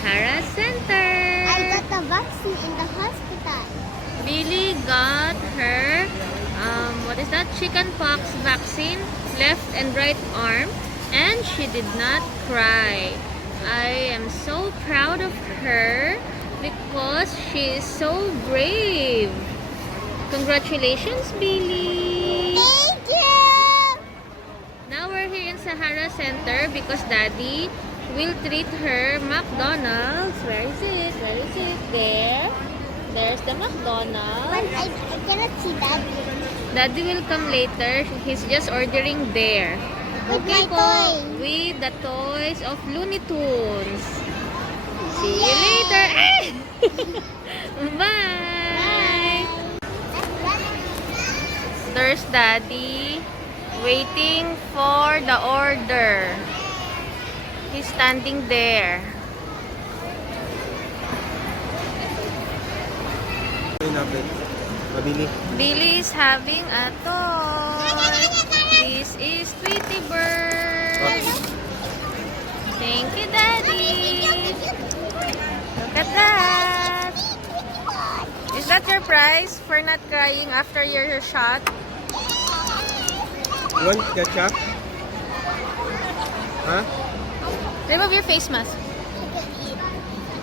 Sahara Center. I got the vaccine in the hospital. Billy got her, what is that? Chickenpox vaccine, left and right arm, and she did not cry. I am so proud of her because she is so brave. Congratulations, Billy! Thank you! Now we're here in Sahara Center because Daddy will treat her McDonald's. Where is it? Where is it? There. There's the But McDonald's. I cannot see that. Daddy will come later. He's just ordering there. With Okay my po. toy. With the toys of Looney Tunes. See you Yay! later. Bye! Bye! There's Daddy waiting for the order. He's standing there. Billy is having a toy. This is Tweety Bird. Thank you, Daddy. Look at that. Is that your prize for not crying after your shot? You want ketchup? Huh? Remove your face mask.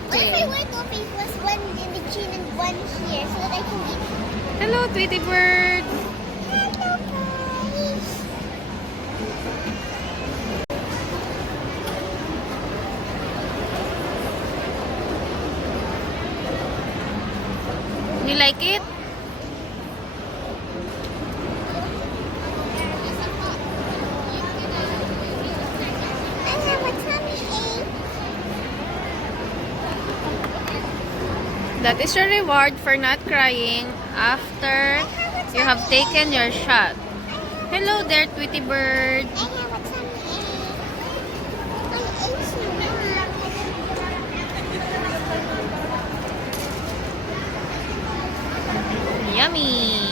What if I wear two papers, one in the chin and one here, so that I can eat? Hello, Tweety Bird. Hello, guys. You like it? I have a tummy ache. That is your reward for not crying after you have taken your shot. Hello there, Tweety Bird. I have a tummy ache. I ate so much. Yummy.